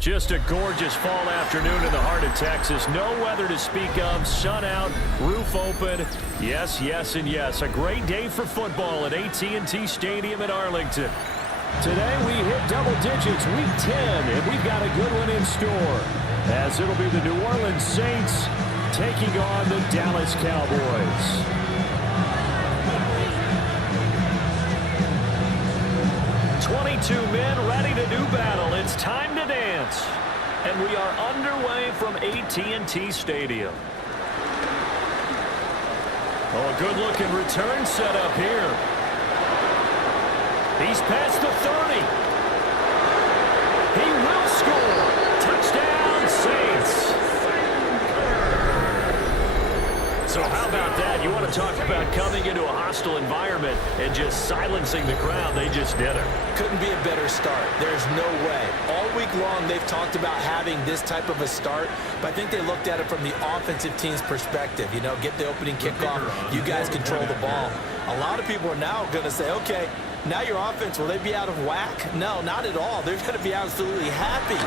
Just a gorgeous fall afternoon in the heart of Texas. No weather to speak of. Sun out, roof open. Yes, yes, and yes. A great day for football at AT&T Stadium in Arlington. Today we hit double digits, week 10, and we've got a good one in store, as it'll be the New Orleans Saints taking on the Dallas Cowboys. Two men ready to do battle. It's time to dance. And we are underway from AT&T Stadium. Oh, a good-looking return set up here. He's past the 30. He will score. Touchdown, Saints. So how about that? You want to talk about coming into a hostile environment and just silencing the crowd. They just did it. Couldn't be a better start. There's no way. All week long, they've talked about having this type of a start, but I think they looked at it from the offensive team's perspective. You know, get the opening kickoff. You guys control the ball. A lot of people are now going to say, okay, now your offense, will they be out of whack? No, not at all. They're going to be absolutely happy.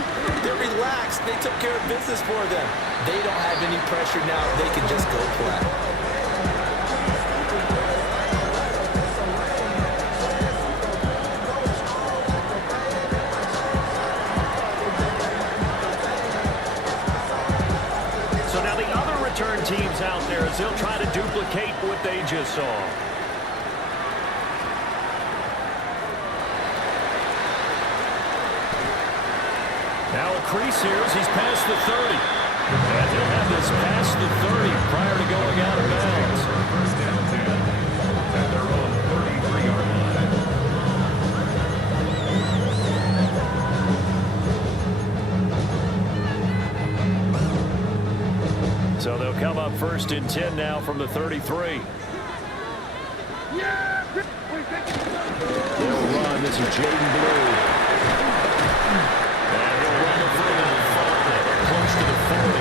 They're relaxed. They took care of business for them. They don't have any pressure now. They can just go play. So now the other return teams out there as they'll try to duplicate what they just saw. Now a crease here as he's past the 30. And he'll have this past the 30 prior to going out of bounds. First down 10 at their own 33-yard line. So they'll come up first and 10 now from the 33. They'll run. This is Jaden Blue. Close to the 40.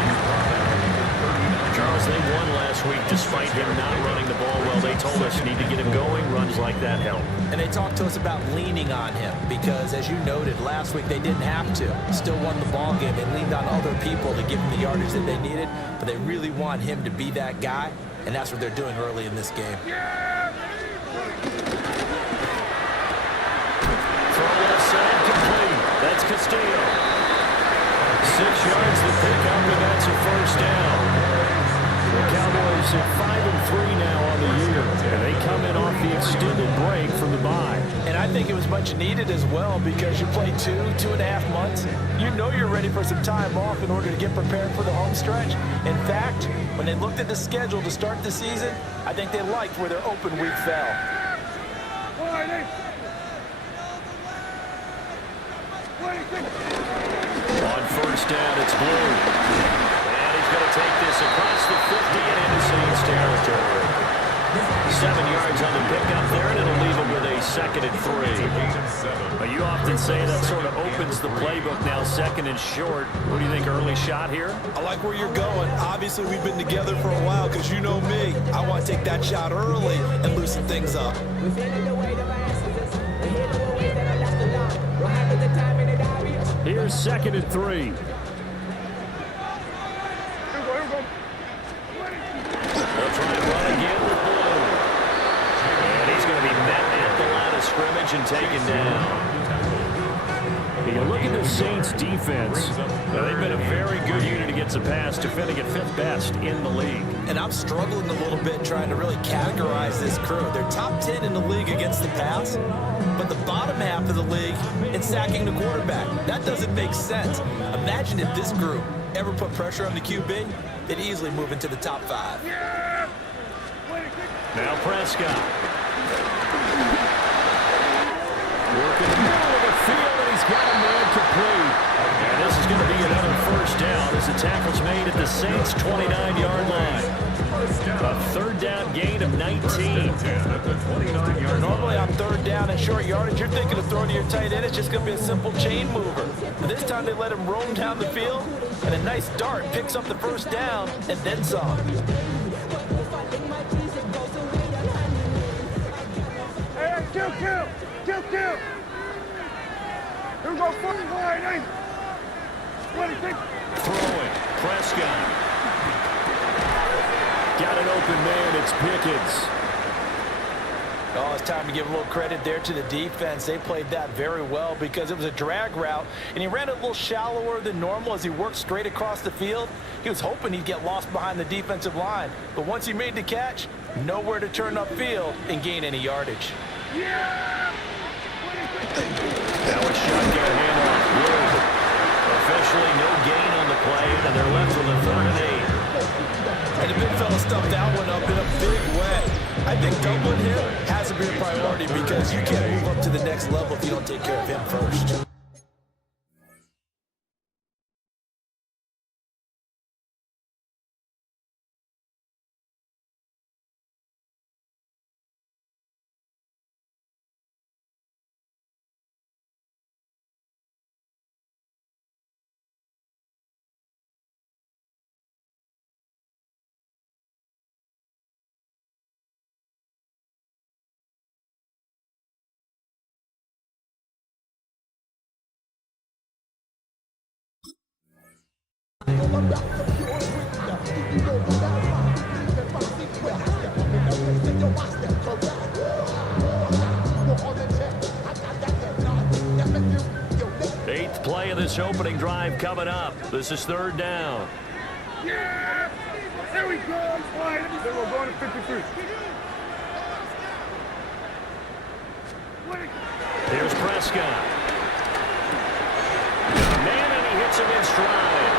Charles, they won last week despite him not running the ball well. They told us need to get him going. Runs like that help. And they talked to us about leaning on him because, as you noted, last week they didn't have to. Still won the ball game. They leaned on other people to give them the yardage that they needed, but they really want him to be that guy, and that's what they're doing early in this game. Throw left side complete. That's Castillo. 6 yards to pick up, and that's a first down. The Cowboys at 5-3 now on the year, and they come in off the extended break from the bye. And I think it was much needed as well because you play 2.5 months. You know you're ready for some time off in order to get prepared for the home stretch. In fact, when they looked at the schedule to start the season, I think they liked where their open week fell. On first down, it's Blue. And he's going to take this across the 50 and into Saints territory. 7 yards on the pickup there, and it'll leave him with a 2nd and 3. But you often say that sort of opens the playbook now, 2nd and short. What do you think, early shot here? I like where you're going. Obviously, we've been together for a while because you know me. I want to take that shot early and loosen things up. Here's 2nd and 3. They'll try and run again with Blue. And he's going to be met at the line of scrimmage and taken down. You look at the Saints defense. Now, they've been a very good unit against the pass, defending at 5th best in the league. And I'm struggling a little bit trying to really categorize this crew. They're top 10 in the league against the pass, but the bottom half of the league in sacking the quarterback. That doesn't make sense. Imagine if this group ever put pressure on the QB, they'd easily move into the top 5. Now Prescott. Working the middle of the field, and he's got a man complete. And this is going to be another first down as the tackle's made at the Saints' 29-yard line. A 3rd down gain of 19. Normally on 3rd down and short yardage, you're thinking of throwing to your tight end. It's just going to be a simple chain mover. But this time they let him roam down the field, and a nice dart picks up the first down and then some. Hey, kill. Here we go, 40 wide, Throwing. Prescott. Got an open man. It's Pickens. Oh, it's time to give a little credit there to the defense. They played that very well because it was a drag route, and he ran it a little shallower than normal as he worked straight across the field. He was hoping he'd get lost behind the defensive line, but once he made the catch, nowhere to turn upfield and gain any yardage. Now a shotgun handoff. Good. Officially no gain on the play, and they're left with a 3rd and 8. And the big fella stuffed that one up in a big way. I think doubling him has to be a priority because you can't move up to the next level if you don't take care of him first. Eighth play of this opening drive coming up. This is 3rd down. Yeah! There we go. Then we're going to 53. Here's Prescott. Man, and he hits him in stride.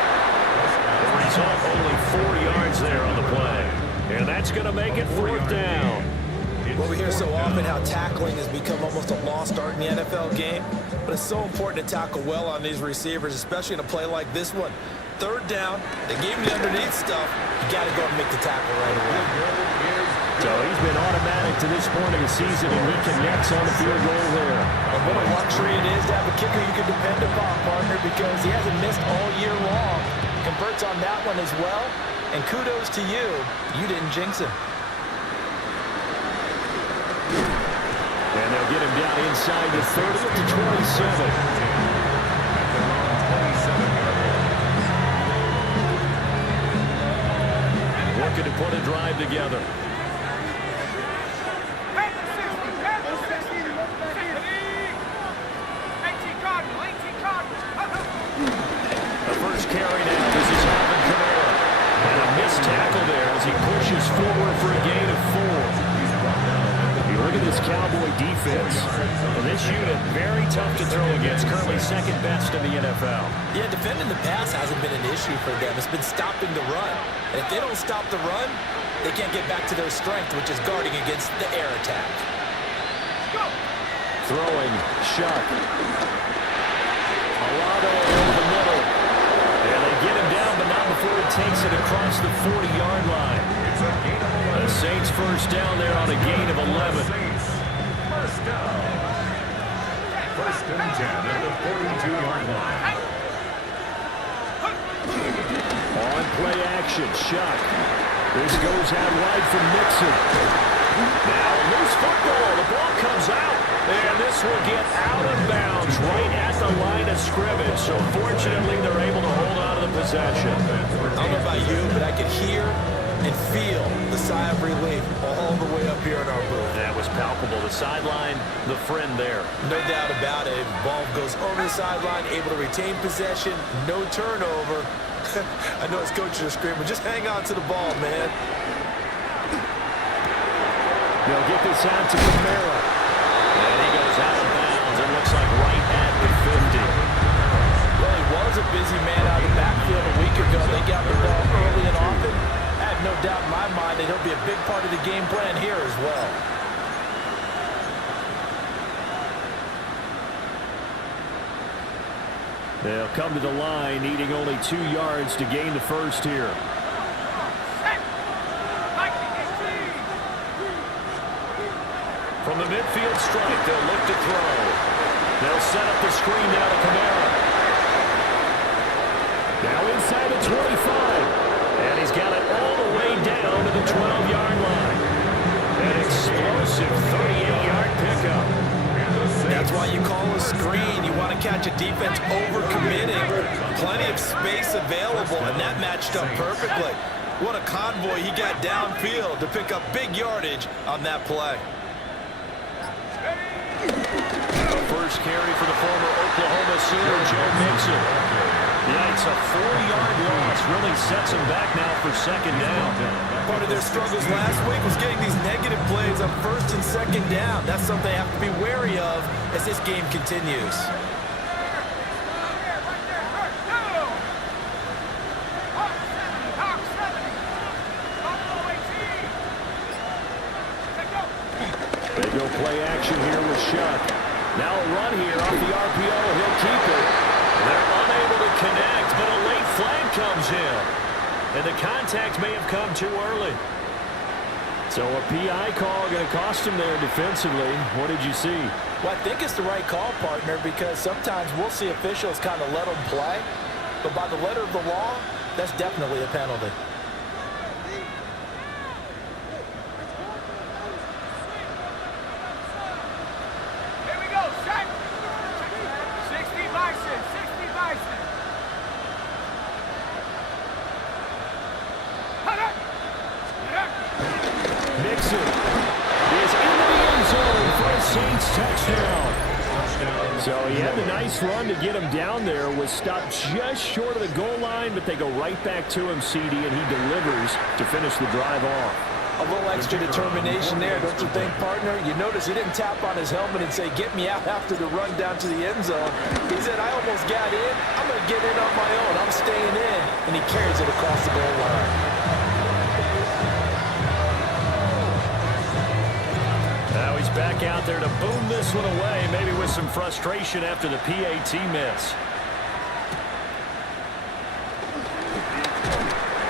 The result, only 4 yards there on the play. And that's going to make it 4th down. Well, we hear so often how tackling has become almost a lost art in the NFL game, but it's so important to tackle well on these receivers, especially in a play like this one. 3rd down, they gave him the underneath stuff. You got to go and make the tackle right away. So he's been automatic to this point of the season, and he connects on the field goal there. And what a luxury it is to have a kicker you can depend upon, partner, because he hasn't missed all year long. Converts on that one as well, and kudos to you. You didn't jinx him. And they'll get him down inside the 30 to 27. Looking to put a drive together. The first carry now. This is Alvin Kamara. And a missed tackle there as he pushes forward for a gain of 4. Look at this Cowboy defense. And this unit, very tough to throw against. Currently 2nd best in the NFL. Yeah, defending the pass hasn't been an issue for them. It's been stopping the run. And if they don't stop the run, they can't get back to their strength, which is guarding against the air attack. Throwing, Shuck. Alado over the middle. And they get him down, but not before he takes it across the 40-yard line. The Saints first down there on a gain of 11. First down. 1st and 10 at the 42-yard line. On play action, Shuck. This goes out wide from Nixon. Now loose football. The ball comes out. And this will get out of bounds right at the line of scrimmage. So fortunately, they're able to hold on to the possession. I don't know about you, but I could hear and feel the sigh of relief all the way up here in our booth. That was palpable. The sideline, the friend there. No doubt about it. Ball goes over the sideline, able to retain possession, no turnover. I know his coaches are screaming, just hang on to the ball, man. They'll get this out to Kamara. And he goes out of bounds. It looks like right at the 50. Well, he was a busy man out of the backfield a week ago. They got the ball early and often. I have no doubt in my mind that he'll be a big part of the game plan here as well. They'll come to the line, needing only 2 yards to gain the first here. From the midfield strike, they'll look to throw. They'll set up the screen now to Kamara. Now inside the 25. And he's got it all the way down to the 12-yard line. An explosive 38-yard pickup. That's why you call a screen. You want to catch a defense over-committing. plenty of space available, and that matched up perfectly. What a convoy he got downfield to pick up big yardage on that play. First carry for the former Oklahoma Sooner, Joe Mixon. Yeah, it's a 4-yard loss. Really sets him back now for second down. Part of their struggles last week was getting these negative plays on first and second down. That's something they have to be wary of as this game continues. They go play action here with Shuck. Now a run here off the RPO. He'll keep it. They're unable to connect, but a late flag comes in. And the contact may have come too early. So a PI call going to cost him there defensively. What did you see? Well, I think it's the right call, partner, because sometimes we'll see officials kind of let them play. But by the letter of the law, that's definitely a penalty. Mixon is into the end zone for a Saints touchdown. So he had the nice run to get him down there, was stopped just short of the goal line, but they go right back to him, CD, and he delivers to finish the drive off. A little extra determination there, don't you think, partner? You notice he didn't tap on his helmet and say, get me out after the run down to the end zone. He said, I almost got in. I'm going to get in on my own. I'm staying in. And he carries it across the goal line. Now he's back out there to boom this one away, maybe with some frustration after the PAT miss.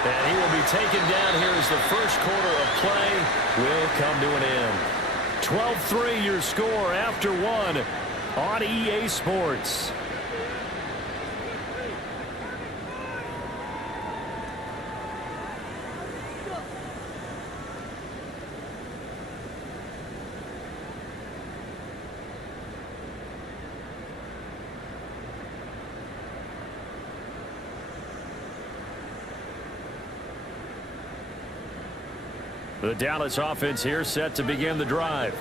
And he will be taken down here as the first quarter of play will come to an end. 12-3 your score after one on EA Sports. The Dallas offense here set to begin the drive.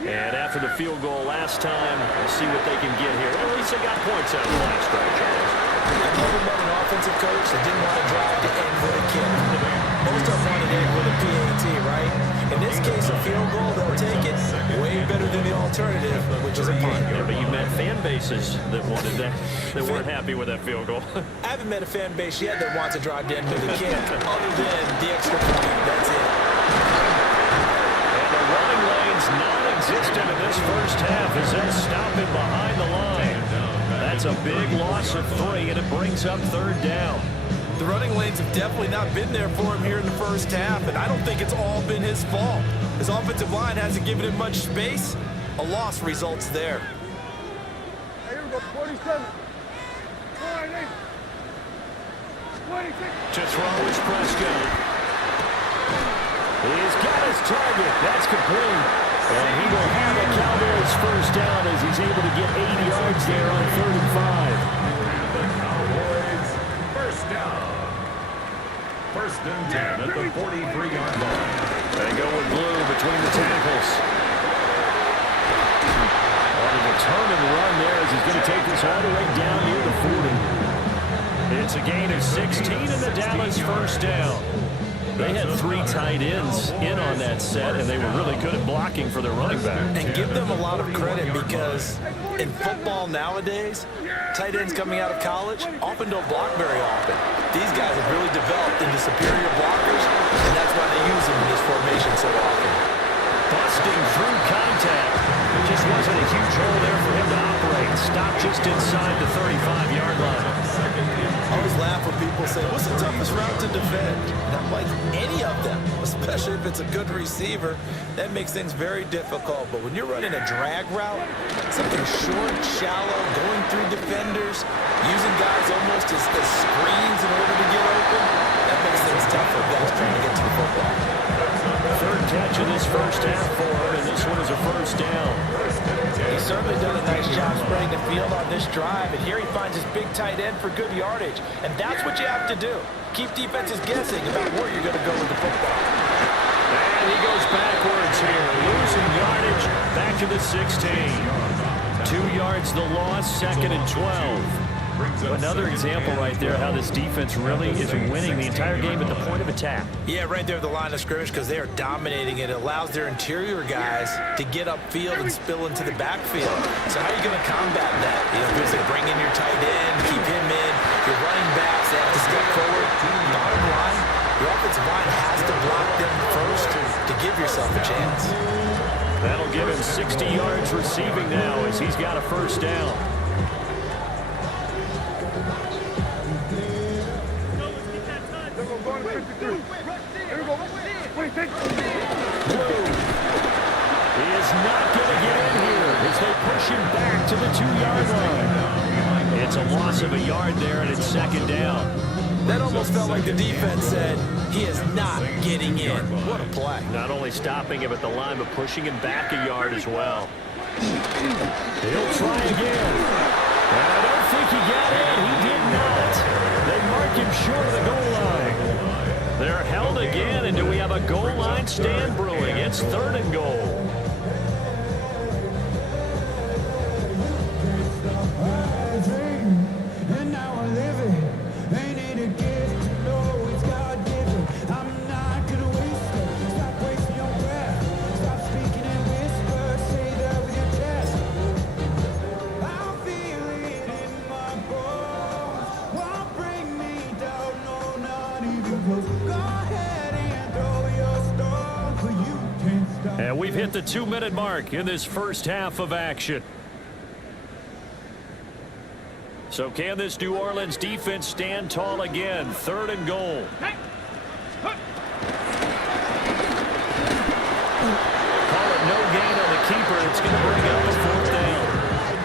And after the field goal last time, we'll see what they can get here. At least they got points out of the last drive, Charles. I've never met an offensive coach that didn't want to drive to end with a kick. Most of them want to end with a PAT, right? In this case, a field goal, they'll take it way better than the alternative, which is a punt. Yeah, but you met fan bases that wanted that, that weren't happy with that field goal. I haven't met a fan base yet that wants to drive to end with a kick, other than the extra point. That's it. And the running lane's non-existent in this first half as they'll stop it behind the line. That's a big loss of 3, and it brings up third down. The running lanes have definitely not been there for him here in the first half, and I don't think it's all been his fault. His offensive line hasn't given him much space. A loss results there. Here we go, 47. 26. To throw is Prescott. He's got his target. That's complete. And he will have a Cowboys first down as he's able to get 80 yards there on 3rd and 5. Cowboys first down. First and 10 at the 43-yard line. They go with blue between the tackles. On a determined run there as he's going to take this all the way down near the 40. It's a gain of 16 and the Dallas first down. They had 3 tight ends in on that set, and they were really good at blocking for their running back. And give them a lot of credit because in football nowadays, tight ends coming out of college often don't block very often. These guys have really developed into superior blockers, and that's why they use them in this formation so often. Busting through contact. There just wasn't a huge hole there for him to operate. Stopped just inside the 35-yard line. I always laugh when people say, what's the toughest route to defend? And I'm like, any of them, especially if it's a good receiver. That makes things very difficult. But when you're running a drag route, something short, shallow, going through defenders, using guys almost as screens in order to get open, that makes things tough for guys trying to get to the football. Third catch in this first half for him, and this one is a first down. He's certainly done a nice job spreading the field on this drive, and here he finds his big tight end for good yardage, and that's what you have to do. Keep defenses guessing about where you're going to go with the football. And he goes backwards here, losing yardage back to the 16. 2 yards the loss, 2nd and 12. Another example right there how this defense really is winning the entire game at the point of attack. Yeah, right there at the line of scrimmage because they are dominating it. It allows their interior guys to get upfield and spill into the backfield. So how are you going to combat that? You know, because they bring in your tight end, keep him in, your running backs, they have to step forward. Bottom line, your offensive line has to block them first to give yourself a chance. That'll give him 60 yards receiving now as he's got a first down. He is not going to get in here as they push him back to the 2-yard line. It's a loss of a yard there, and it's 2nd down. That almost felt like the defense said, he is not getting in. What a play. Not only stopping him at the line, but pushing him back a yard as well. He'll try again. And I don't think he got in. He did not. They mark him short of the goal line. They're held again, and do we have a goal line stand brewing? It's 3rd and goal. And we've hit the 2-minute mark in this first half of action. So can this New Orleans defense stand tall again? 3rd and goal. Call it no gain on the keeper. It's going to bring up the 4th down.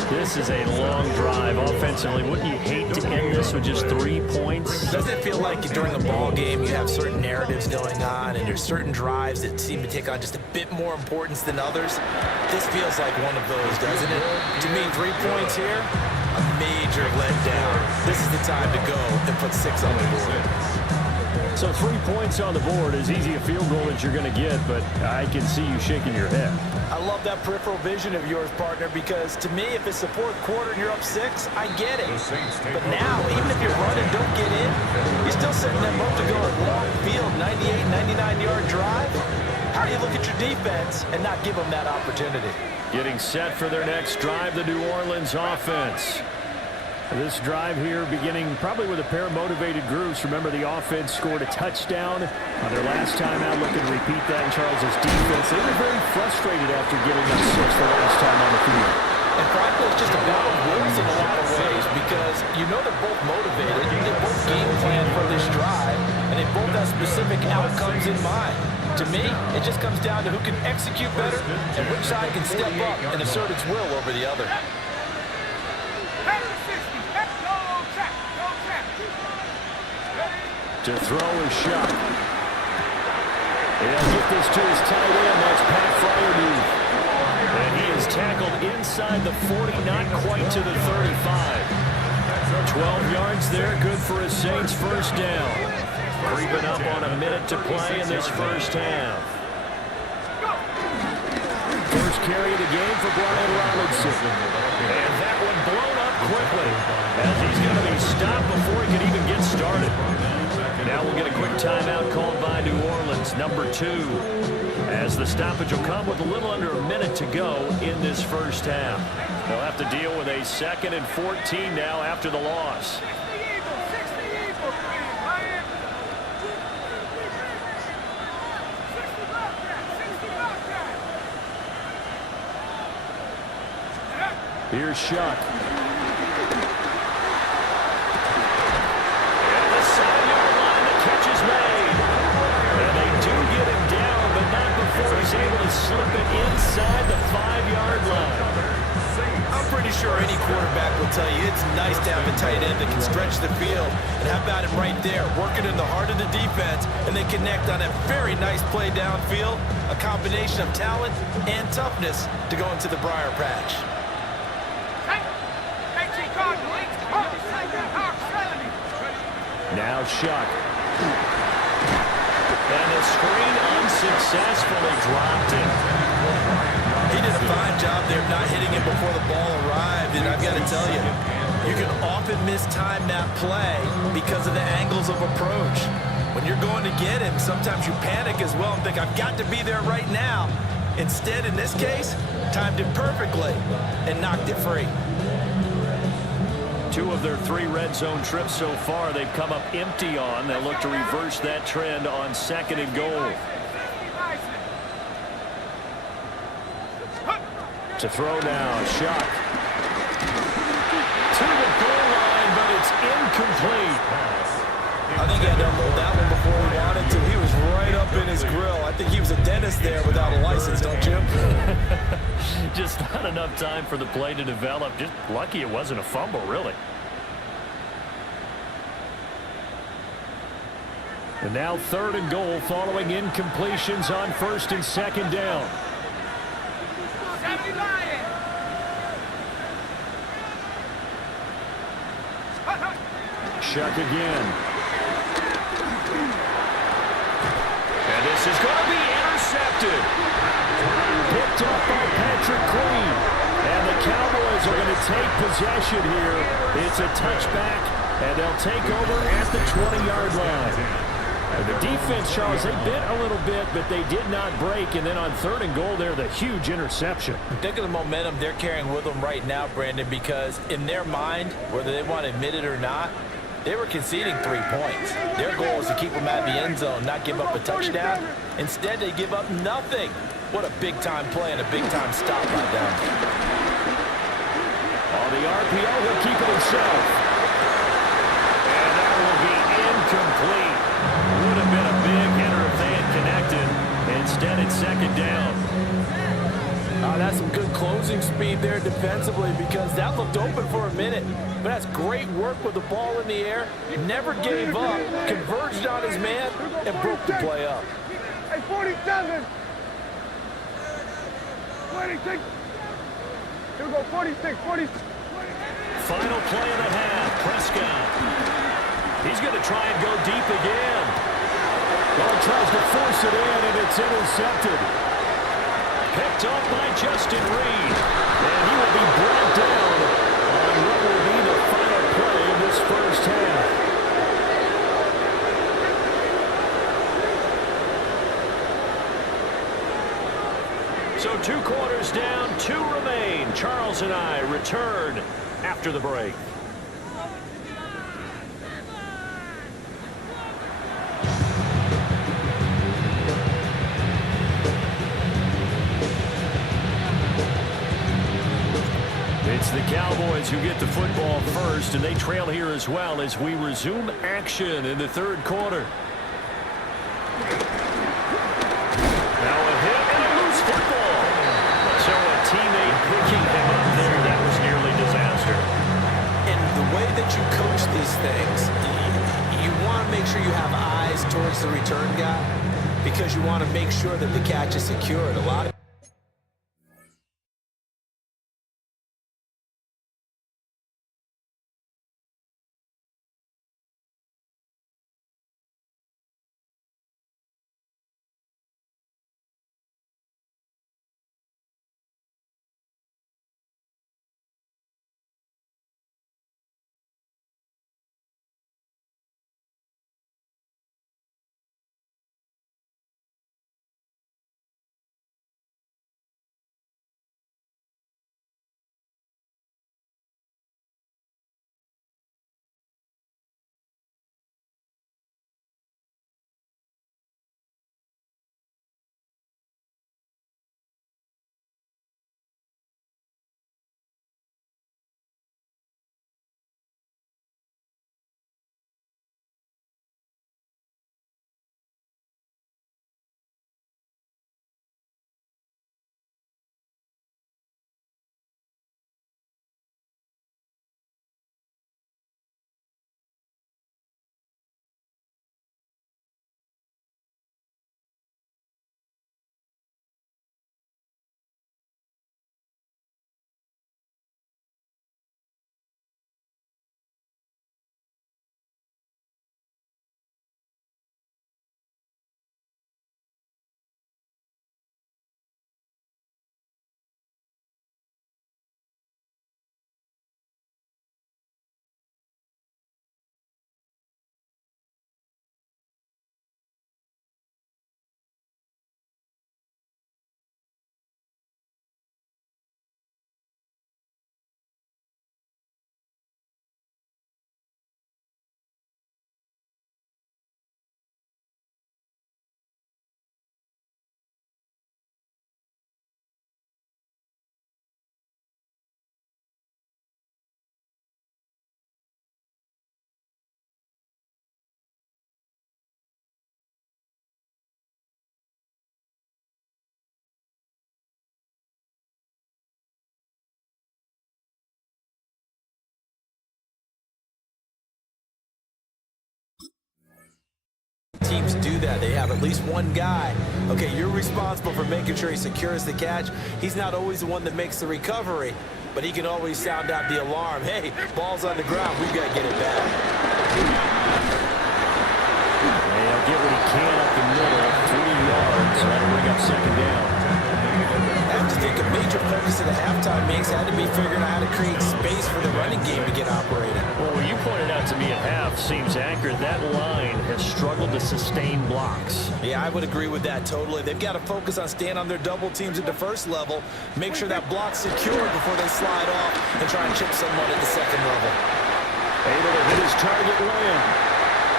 This is a long drive offensively. Wouldn't you hate to end this with just 3 points? Doesn't it feel like during a ball game you have certain narratives going on and there's certain drives that seem to take on just a bit more importance than others? This feels like one of those, doesn't it? To me, 3 points here, a major letdown. This is the time to go and put 6 on the board. So 3 points on the board is easy a field goal that you're going to get, but I can see you shaking your head. I love that peripheral vision of yours, partner, because to me, if it's the 4th quarter and you're up 6, I get it. But now, even if you run and don't get in, you're still setting them up to go a long field, 98, 99-yard drive. How do you look at your defense and not give them that opportunity? Getting set for their next drive, the New Orleans offense. This drive here beginning probably with a pair of motivated groups. Remember, the offense scored a touchdown on their last time out. Looking to repeat that in Charles's defense. They were very frustrated after giving up 6 the last time on the field. And frankly, it's just a battle of wills in a lot of ways because you know they're both motivated. They both game plan for this drive, and they both have specific outcomes in mind. To me, it just comes down to who can execute better and which side can step up and assert its will over the other. To throw is shot. He'll get this to his tight end. That's Pat Fryermuth. And he is tackled inside the 40, not quite to the 35. 12 yards there, good for a Saints first down. Creeping up on a minute to play in this first half. First carry of the game for Brian Robinson. And that one blown up quickly as he's going to be stopped before he can even get started. Now we'll get a quick timeout called by New Orleans, number 2, as the stoppage will come with a little under a minute to go in this first half. They'll have to deal with a 2nd and 14 now after the loss. Here's Shuck. He's able to slip it inside the 5-yard line. I'm pretty sure any quarterback will tell you it's nice to have a tight end that can stretch the field. And how about him right there, working in the heart of the defense, and then connect on a very nice play downfield, a combination of talent and toughness to go into the briar patch. Now Shuck. And the screen unsuccessfully dropped it. He did a fine job there not hitting him before the ball arrived, and I've got to tell you, you can often mistime that play because of the angles of approach. When you're going to get him, sometimes you panic as well and think, I've got to be there right now. Instead, in this case, timed it perfectly and knocked it free. 2 of their 3 red zone trips so far, they've come up empty on. They'll look to reverse that trend on 2nd and goal. To throw now, Shuck. To the goal line, but it's incomplete. I think he had to unload that one before he wanted to. He was right up in his grill. I think he was a dentist there without a license, don't you? Just not enough time for the play to develop. Just lucky it wasn't a fumble, really. And now 3rd and goal following incompletions on 1st and 2nd down. Shuck again. And this is going to be intercepted. Picked up by Patrick Queen. And the Cowboys are going to take possession here. It's a touchback, and they'll take over at the 20-yard line. And the defense, Charles, they bit a little bit, but they did not break. And then on 3rd and goal there, the huge interception. Think of the momentum they're carrying with them right now, Brandon, because in their mind, whether they want to admit it or not, they were conceding 3 points. Their goal is to keep them out of the end zone, not give up a touchdown. Instead, they give up nothing. What a big-time play and a big-time stop by them. On the RPO, he'll keep it himself. And that will be incomplete. Would have been a big hitter if they had connected. Instead, it's 2nd down. That's some good closing speed there defensively because that looked open for a minute. But that's great work with the ball in the air. Never gave up, converged on his man, and broke the play up. Hey, 47. 26. Here we go, 46, 46. Final play of the half, Prescott. He's going to try and go deep again. Ball tries to force it in, and it's intercepted. Picked up by Justin Reed. And he will be brought down on what will be the final play of this first half. So 2 quarters down, 2 remain. Charles and I return after the break. It's the Cowboys who get the football first, and they trail here as well as we resume action in the 3rd quarter. Now a hit and a loose football. So a teammate picking him up there, that was nearly disaster. And the way that you coach these things, you want to make sure you have eyes towards the return guy because you want to make sure that the catch is secured. A lot of said. They have at least one guy. Okay, you're responsible for making sure he secures the catch. He's not always the one that makes the recovery, but he can always sound out the alarm. Hey, ball's on the ground. We've got to get it back. He'll get what he can up the middle, 3 yards. That'll bring up second down. I have to think a major focus of the halftime makes had to be figuring out how to create space for the running game to get operating. Well, what you pointed out to me at half seems accurate. That line has struggled to sustain blocks. Yeah, I would agree with that totally. They've got to focus on staying on their double teams at the first level, make sure that block's secured before they slide off and try and chip someone at the second level. Able to hit his target land.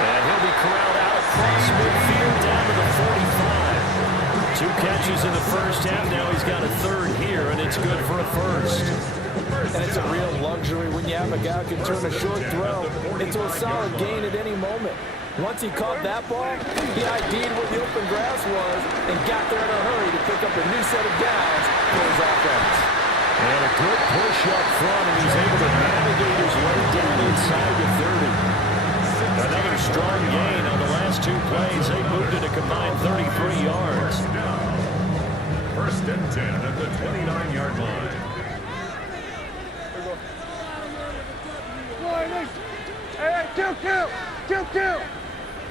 And he'll be corralled out across midfield down to the 45. 2 catches in the first half. Now he's got a third here, and it's good for a first. And it's a real luxury when you have a guy who can turn a short throw into a solid gain at any moment. Once he caught that ball, he ID'd where the open grass was and got there in a hurry to pick up a new set of downs for his offense. And a good push up front, and he's able to navigate his way down inside the 30. Another strong gain on the last 2 plays. They moved it a combined 33 yards. First and 10 at the 29-yard line. Hey, kill!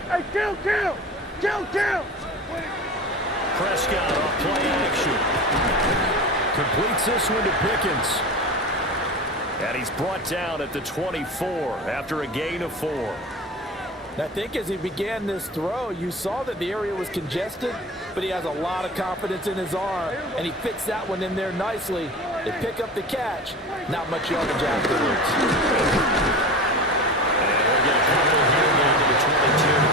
Hey, kill! Prescott off play action. Completes this one to Pickens. And he's brought down at the 24 after a gain of 4. I think as he began this throw, you saw that the area was congested, but he has a lot of confidence in his arm, and he fits that one in there nicely. They pick up the catch. Not much yardage afterwards. And we'll get a couple here down to the 22.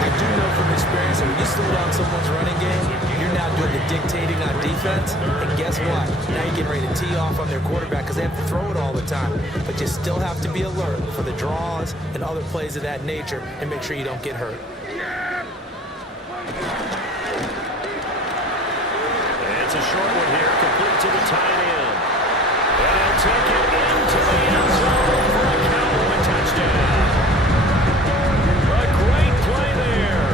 I do know from experience that when you slow down someone's running game, you're now doing the dictating on defense, and guess what? Now you're getting ready to tee off on their quarterback because they have to throw it all the time. But you still have to be alert for the draws and other plays of that nature and make sure you don't get hurt. And it's a short one here, complete to the tight end. And he'll take it into the end zone for a Cowboy touchdown. A great play there.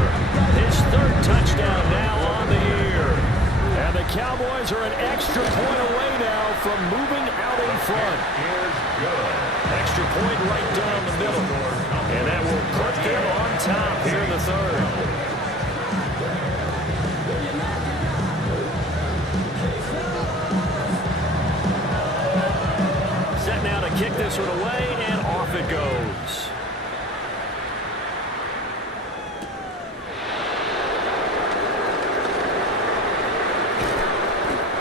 His 3rd touchdown now on the year. And the Cowboys are an extra point away now from moving out in front. Extra point right down the middle. And that will put them on top here in the 3rd. Set now to kick this one away, and off it goes.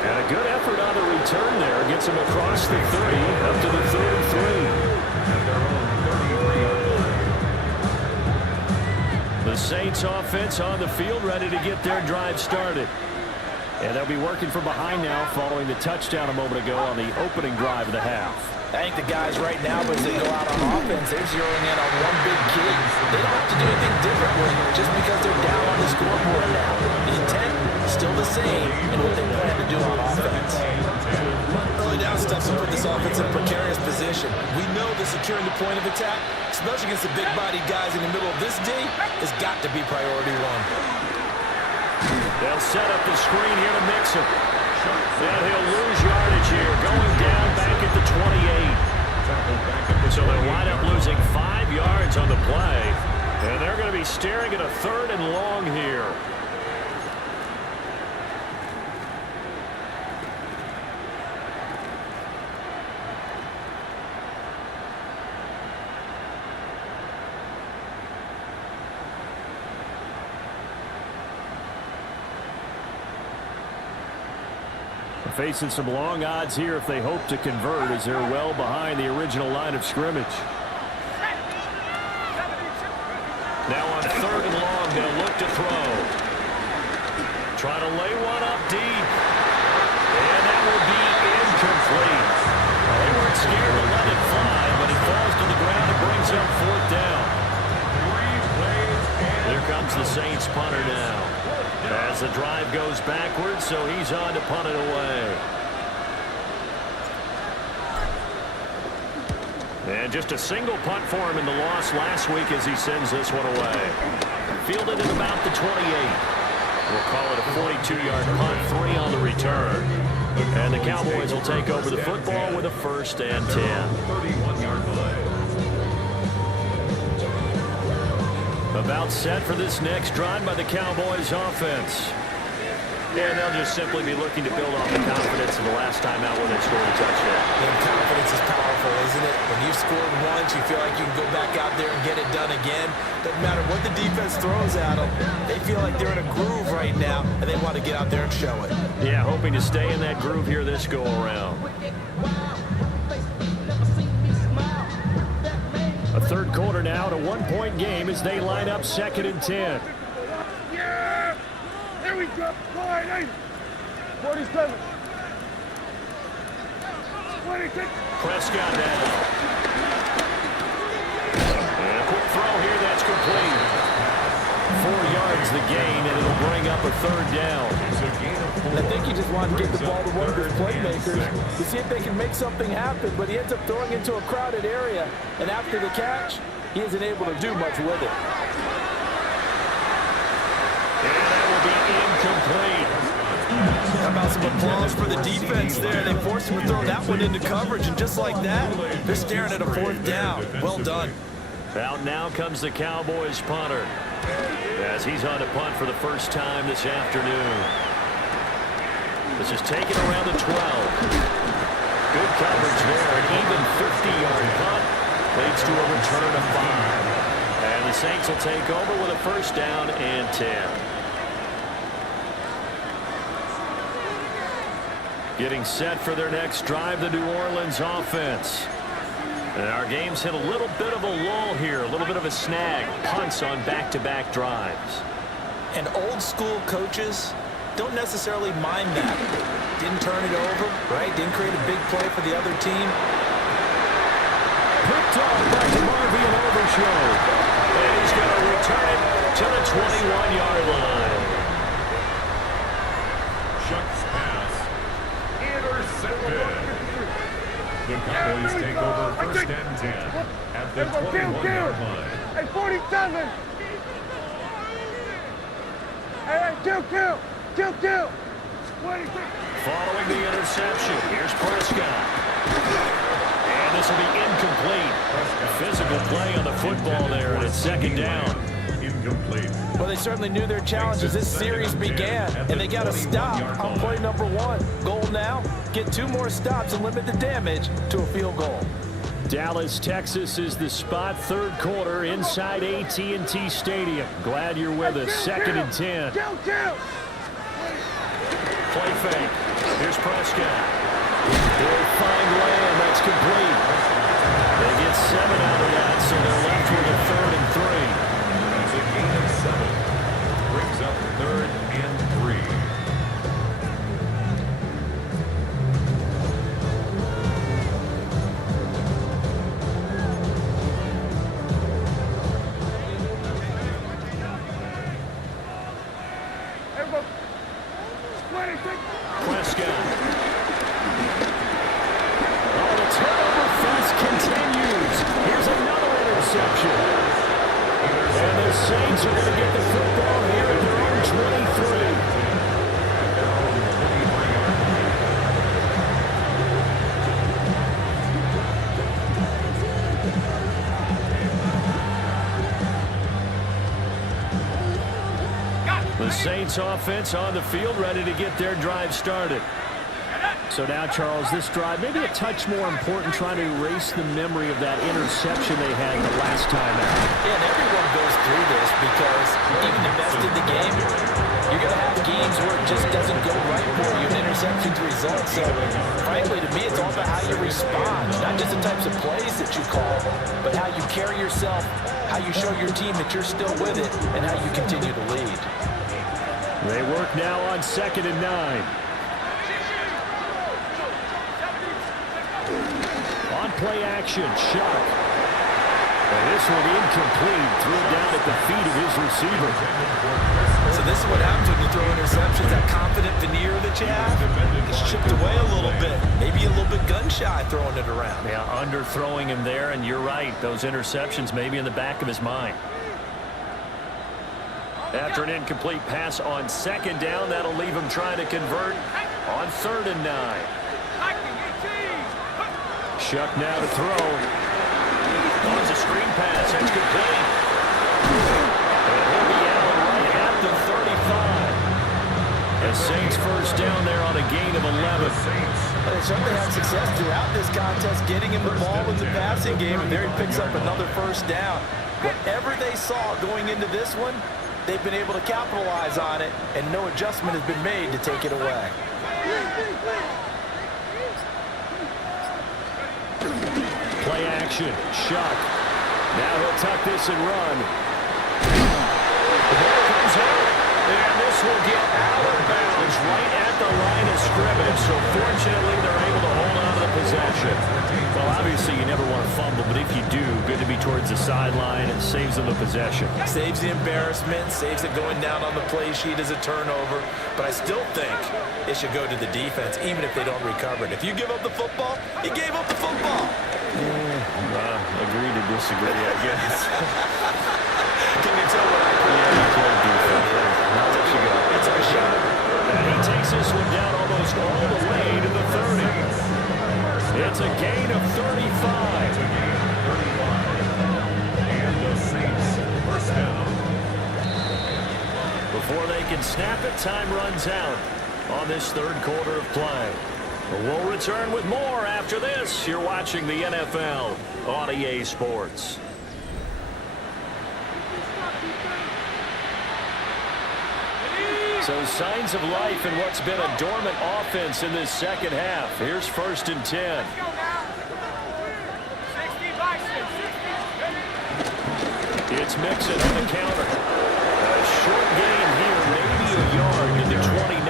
And a good effort on the return there. Gets him across the 30, up to the 33. The Saints offense on the field, ready to get their drive started. And they'll be working from behind now following the touchdown a moment ago on the opening drive of the half. I think the guys right now, as they go out on offense, they're zeroing in on one big key. They don't have to do anything differently just because they're down on the scoreboard now. The intent is still the same in what they plan to do on offense. Early down stuff's to put this offense in a precarious position. We know that securing the point of attack, especially against the big-bodied guys in the middle of this D, has got to be priority 1. They'll set up the screen here to mix him. And he'll lose yardage here, going down back at the 28. So they'll wind up losing 5 yards on the play. And they're going to be staring at a 3rd and long here. Facing some long odds here if they hope to convert, as they're well behind the original line of scrimmage. Now on 3rd and long, they'll look to throw. Try to lay one up deep. And that will be incomplete. They weren't scared to let it fly, but it falls to the ground and brings up 4th down. Here comes the Saints punter now. As the drive goes backwards, so he's on to punt it away. And just a single punt for him in the loss last week as he sends this one away. Fielded at about the 28. We'll call it a 42-yard punt, 3 on the return. And the Cowboys will take over the football with a 1st and 10. 31-yard line. About set for this next drive by the Cowboys offense. And they'll just simply be looking to build off the confidence of the last time out when they scored a touchdown. And confidence is powerful, isn't it? When you've scored once, you feel like you can go back out there and get it done again. Doesn't matter what the defense throws at them. They feel like they're in a groove right now, and they want to get out there and show it. Yeah, hoping to stay in that groove here this go-around. A third quarter now, to 1-point game as they line up 2nd and 10. Yeah! There we go. 47. 26. Prescott now. And a quick throw here, that's complete. 4 yards the gain, and it'll bring up a 3rd down. And I think he just wanted to get the ball to one of his playmakers to see if they can make something happen, but he ends up throwing into a crowded area, and after the catch, he isn't able to do much with it. And that will be incomplete. How about some applause for the defense there? They forced him to throw that one into coverage, and just like that, they're staring at a 4th down. Well done. Out now comes the Cowboys punter, as he's on to punt for the first time this afternoon. This is taken around the 12. Good coverage there. An even 50-yard punt leads to a return of 5. And the Saints will take over with a 1st down and 10. Getting set for their next drive, the New Orleans offense. And our game's hit a little bit of a lull here, a little bit of a snag. Punts on back-to-back drives. And old school coaches don't necessarily mind that. Didn't turn it over, right? Didn't create a big play for the other team. Picked off by Marvin and Overshow. And he's going to return it to the 21-yard line. Shucks pass. Intercepted. The Cowboys take over 1st and 10 at the 21-yard line. Hey, 47. Hey, 2-2. 2-2. 26. Following the interception, here's Prescott. And this will be incomplete. Physical play on the football there, and it's 2nd down. Incomplete. Well, they certainly knew their challenge as this series began, and they got to stop on play number 1. Goal now, get 2 more stops and limit the damage to a field goal. Dallas, Texas is the spot, 3rd quarter inside AT&T Stadium. Glad you're with us. 2nd and 10. 2-2. Play fake. Here's Prescott. They'll find Lamb. That's complete. They get 7 out of that, so they're left with a 3rd and 3. That's a gain of 7. Brings up 3rd and 3. Everybody. 26. Prescott. Oh, the turnover fest continues. Here's another interception. And the Saints are going to get the football here at their own 23. The Saints offense on the field, ready to get their drive started. So now, Charles, this drive maybe a touch more important, trying to erase the memory of that interception they had the last time out. Yeah, and everyone goes through this because even the best in the game, you're going to have games where it just doesn't go right for you, and interceptions result. So, frankly, to me, it's all about how you respond, not just the types of plays that you call, but how you carry yourself, how you show your team that you're still with it, and how you continue to lead. They work now on 2nd and 9. On play action, Sharp. And this one incomplete. Threw it down at the feet of his receiver. So this is what happens when you throw interceptions. That confident veneer that you have is chipped away a little bit. Maybe a little bit gun-shy throwing it around. Yeah, underthrowing him there, and you're right. Those interceptions may be in the back of his mind. After an incomplete pass on second down, that'll leave him trying to convert on 3rd and 9. Shuck now to throw. It's a screen pass. That's complete. And he'll be out right at the 35. The Saints first down there on a gain of 11. They certainly had success throughout this contest getting him the ball in the passing game, and there he picks up another first down. Whatever they saw going into this one, they've been able to capitalize on it, and no adjustment has been made to take it away. Play action. Shuck. Now he'll tuck this and run. There comes out. And this will get out of bounds right at the line of scrimmage. So fortunately, they're able to hold on to the possession. Well, obviously, you never want to fumble, but if you do, good to be towards the sideline and saves them the possession. Saves the embarrassment, saves it going down on the play sheet as a turnover. But I still think it should go to the defense, even if they don't recover it. If you give up the football, you gave up the football. Agree to disagree, I guess. Can you tell what I I'll let you go. It's our shot. And he takes this one down almost all the way to the 30. It's a gain of 35. And the Saints first down. Before they can snap it, time runs out on this 3rd quarter of play. We'll return with more after this. You're watching the NFL on EA Sports. So signs of life in what's been a dormant offense in this second half. Here's 1st and 10. It's Mixon on the counter. A short gain here, maybe a yard to the 29.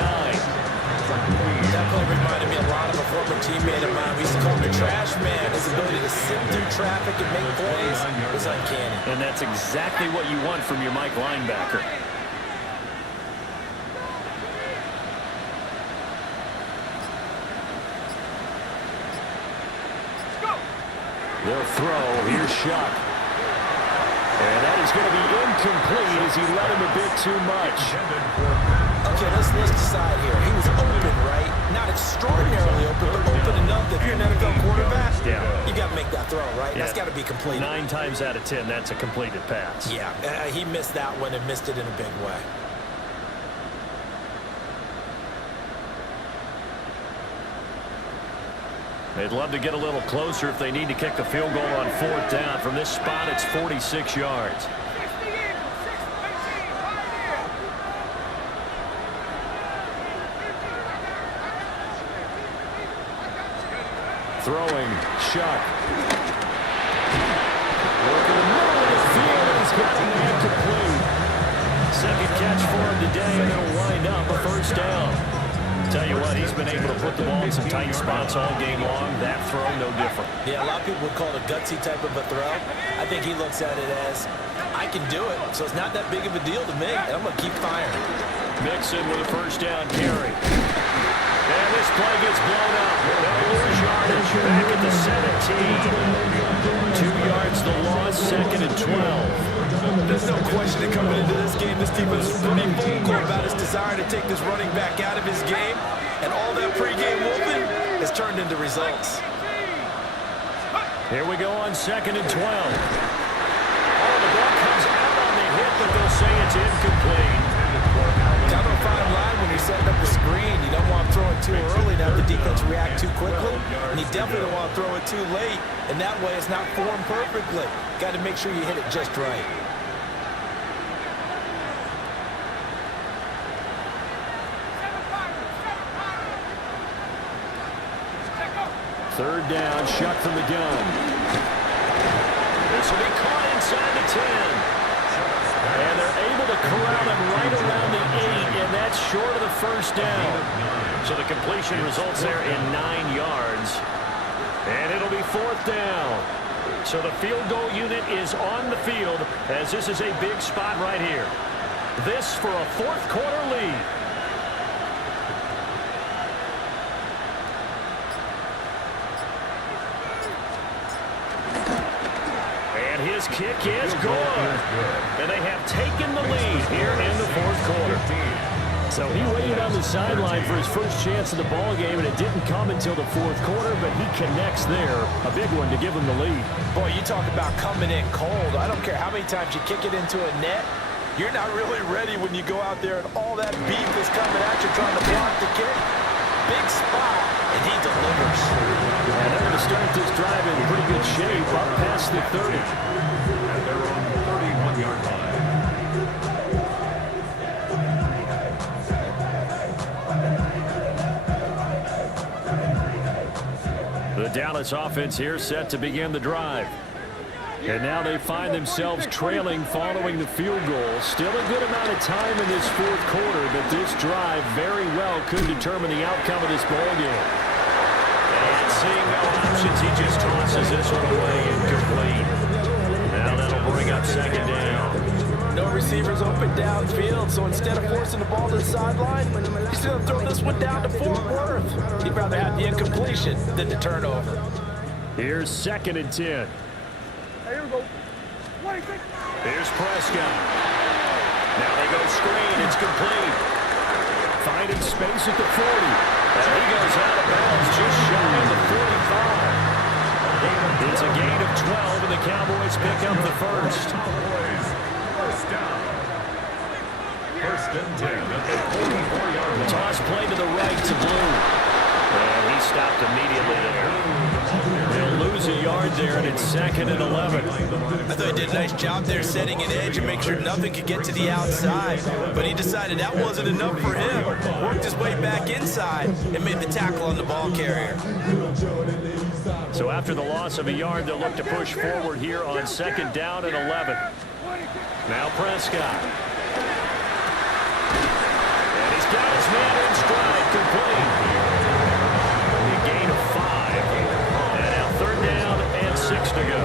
That play reminded me a lot of a former teammate of mine. We used to call him the trash man. His ability to sit through traffic and make plays was uncanny. And that's exactly what you want from your Mike linebacker. They'll throw. Here's Shuck. And that is going to be incomplete as he let him a bit too much. Okay, let's decide here. He was open, right? Not extraordinarily open, but open enough that if you're an NFL quarterback, you got to make that throw, right? Yeah. That's got to be completed. 9 times out of 10, that's a completed pass. Yeah, he missed that one and missed it in a big way. They'd love to get a little closer if they need to kick the field goal on 4th down. From this spot, it's 46 yards. Throwing, Shuck. Working the middle of the field, and he's gotten that complete. Second catch for him today, and it'll wind up a 1st down. Tell you what, he's been able to put the ball in some tight spots all game long. That throw, no different. Yeah, a lot of people would call it a gutsy type of a throw. I think he looks at it as, I can do it, so it's not that big of a deal to me, and I'm going to keep firing. Mixon with a 1st down carry. And this play gets blown up. They'll lose yardage back at the 17. 2 yards the loss, 2nd and 12. There's no question that coming into this game, this defense is pretty vocal about his desire to take this running back out of his game, and all that pregame whooping has turned into results. Here we go on 2nd and 12. Oh, the ball comes out on the hit, but they'll say it's incomplete. Kind of a fine line when you're setting up the screen. You don't want to throw it too early, now the defense react too quickly, and you definitely don't want to throw it too late, and that way it's not formed perfectly. Got to make sure you hit it just right. Third down, Shuck from the gun. This will be caught inside the 10. And they're able to corral him right around the 8, and that's short of the 1st down. So the completion results there in 9 yards. And it'll be 4th down. So the field goal unit is on the field as this is a big spot right here. This for a 4th quarter lead. And his kick is good. And they have taken the lead here in the fourth quarter. So he waited on the sideline for his first chance of the ball game, and it didn't come until the fourth quarter, but he connects there. A big one to give him the lead. Boy, you talk about coming in cold. I don't care how many times you kick it into a net. You're not really ready when you go out there and all that beef is coming at you trying to block the kick. Big spot, and he delivers. And they're going to start this drive in pretty good shape up past the 30. And they're on the 31-yard line. The Dallas offense here set to begin the drive. And now they find themselves trailing following the field goal. Still a good amount of time in this fourth quarter, but this drive very well could determine the outcome of this ball game. And seeing no options, he just tosses this one away incomplete. Now that'll bring up second down. No receivers open downfield, so instead of forcing the ball to the sideline, he's going to throw this one down to Fort Worth. He'd rather have the incompletion than the turnover. Here's 2nd and 10. Here we go. Here's Prescott. Now they go screen. It's complete. Finding space at the 40. And he goes out of bounds just shy of the 45. It's a gain of 12, and the Cowboys pick up the first. First down. First and 10 at the 44-yard line. Toss play to the right to Blue. And he stopped immediately there. They'll lose a yard there, and it's 2nd and 11. I thought he did a nice job there setting an edge and make sure nothing could get to the outside. But he decided that wasn't enough for him. Worked his way back inside and made the tackle on the ball carrier. So after the loss of a yard, they'll look to push forward here on 2nd down and 11. Now Prescott. And he's got his man in stride, complete. A gain of 5. And now 3rd down and 6 to go.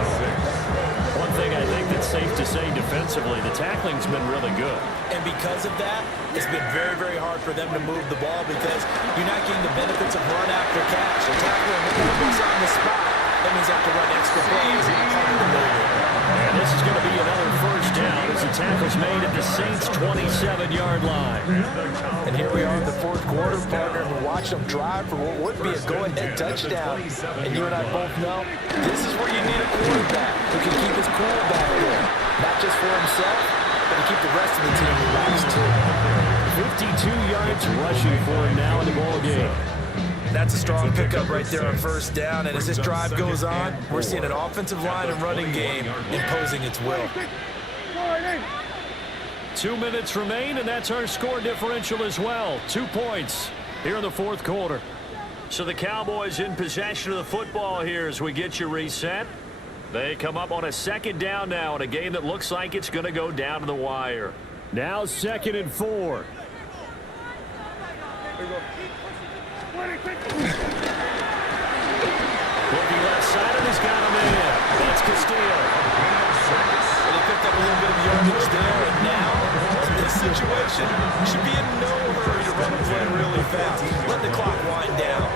One thing I think that's safe to say defensively, the tackling's been really good. And because of that, it's been very, very hard for them to move the ball because you're not getting the benefits of run after catch. A tackler almost on the spot. That means you have to run extra plays and hard to move it. And this is going to be another first down as the tackle's made at the Saints' 27-yard line. And here we are in the fourth quarter, partner, and we're watching them drive for what would be a go-ahead touchdown. And you and I both know this is where you need a quarterback who can keep his cool back there. Not just for himself, but to keep the rest of the team relaxed too. 52 yards rushing for him now in the ball game. That's a strong pickup right there on first down. And as this drive goes on, we're seeing an offensive line and running game imposing its will. 2 minutes remain, and that's our score differential as well. 2 points here in the fourth quarter. So the Cowboys in possession of the football here as we get you reset. They come up on a 2nd down now in a game that looks like it's going to go down to the wire. Now 2nd and 4. Looking left side, and he's got him in. That's Castillo. And he picked up a little bit of yardage there, and now, in this situation, should be in no hurry to run the play really fast. Let the clock wind down.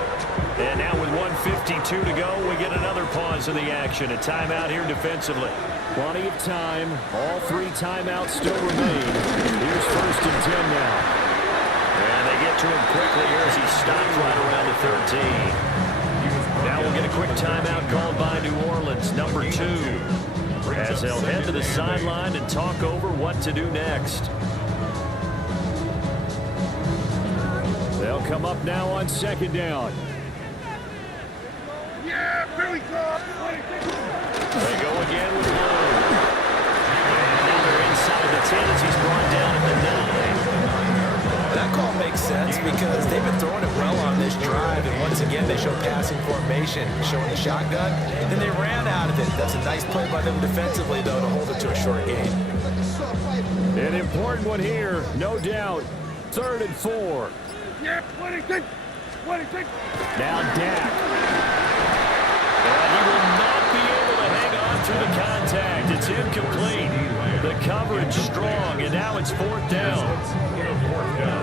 And now with 1:52 to go, we get another pause in the action. A timeout here defensively. Plenty of time. All 3 timeouts still remain. Here's 1st and 10 now. And they get to him quickly here as he stops right around the 13. Now we'll get a quick timeout called by New Orleans, number 2. As they'll head to the sideline and talk over what to do next. They'll come up now on 2nd down. Yeah, here we go. They go again with Blue. And now they're inside the 10 as he's brought down at the 9. That call makes sense because they've been throwing it well on this drive, and once again they show passing formation, showing the shotgun, and then they ran out of it. That's a nice play by them defensively, though, to hold it to a short gain. An important one here, no doubt. 3rd and 4. Yeah, 26. Now Dak. And he will not be able to hang on through the contact. It's incomplete. The coverage strong, and now it's 4th down.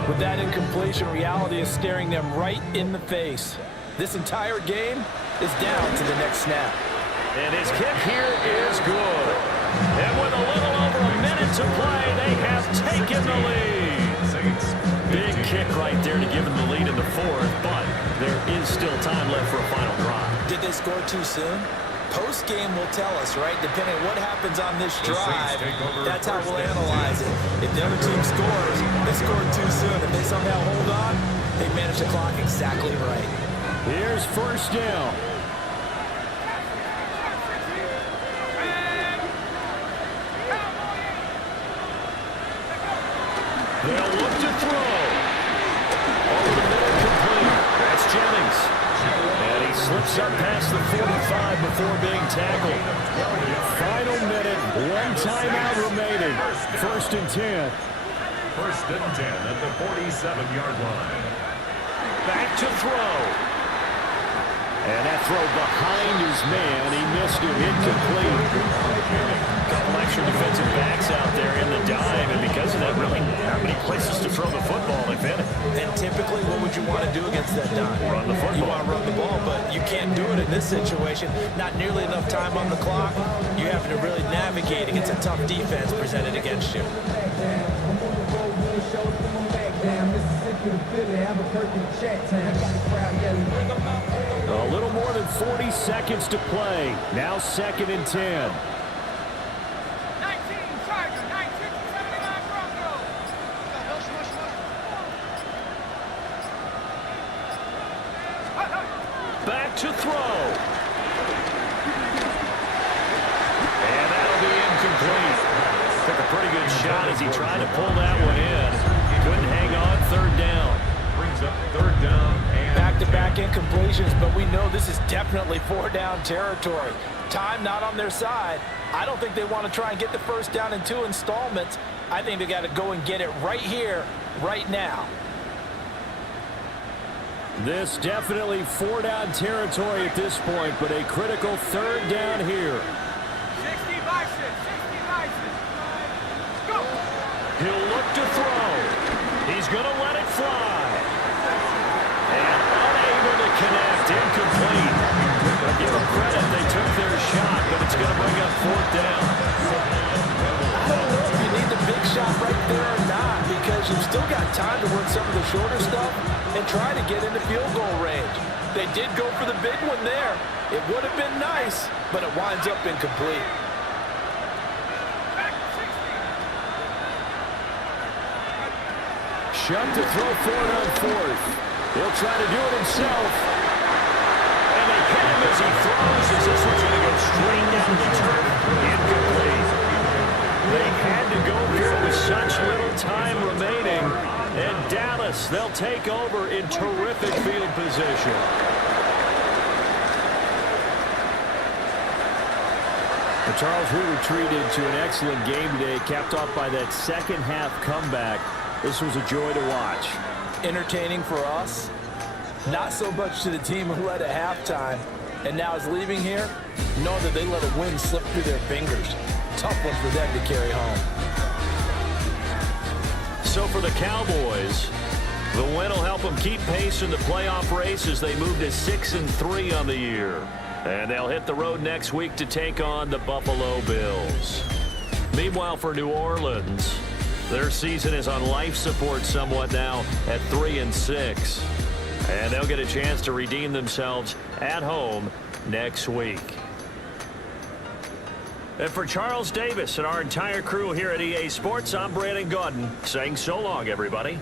With that incompletion, reality is staring them right in the face. This entire game is down to the next snap. And his kick here is good. And with a little over a minute to play, they have taken the lead. Big kick right there to give them the lead in the fourth, but there is still time left for a final drive. Did they score too soon? Post-game will tell us, right? Depending on what happens on this drive, that's how we'll analyze it. If the other team scores, they scored too soon. If they somehow hold on, they manage the clock exactly right. Here's first down. They'll look to throw. Over the middle, complete. That's Jennings. And he slips up past the 45 before being tackled. Final minute, one timeout remaining. First and 10. First and 10 at the 47-yard line. Back to throw. And that throw behind his man. He missed it. Incomplete. A couple extra defensive backs out there in the dime, and because of that, really not many places to throw the football, if any. And typically, what would you want to do against that dime? Run the football. You want to run the ball, but you can't do it in this situation. Not nearly enough time on the clock. You're having to really navigate against a tough defense presented against you. A little more than 40 seconds to play. Now second and 10. Back to throw. And that'll be incomplete. Took a pretty good shot as he tried to pull that one in. Couldn't hang on. Third down. Brings up third down and back-to-back incompletions, but we know this is definitely four-down territory. Time not on their side. I don't think they want to try and get the first down in 2 installments. I think they got to go and get it right here, right now. This definitely four-down territory at this point, but a critical third down here. 60 vices, 60 vices. Go! He'll look to throw. He's going to let it fly. And unable to connect. Incomplete. I'll give them credit. They took their shot, but it's going to bring up fourth down. I don't know if you need the big shot right there or not, because you've still got time to work some of the shorter stuff and try to get into field goal range. They did go for the big one there. It would have been nice, but it winds up incomplete. Shuck to throw for it on fourth. He'll try to do it himself. And they hit him as he throws, as this one's going to go straight down the turf. Incomplete. They had to go for it with such little time remaining. And Dallas, they'll take over in terrific field position. Well, Charles, we retreated to an excellent game today, capped off by that second half comeback. This was a joy to watch. Entertaining for us, not so much to the team who led at halftime and now is leaving here, knowing that they let a win slip through their fingers. Tough one for them to carry home. So for the Cowboys, the win will help them keep pace in the playoff race as they move to 6-3 on the year. And they'll hit the road next week to take on the Buffalo Bills. Meanwhile, for New Orleans, their season is on life support somewhat now at 3-6. And they'll get a chance to redeem themselves at home next week. And for Charles Davis and our entire crew here at EA Sports, I'm Brandon Gaudin saying so long, everybody.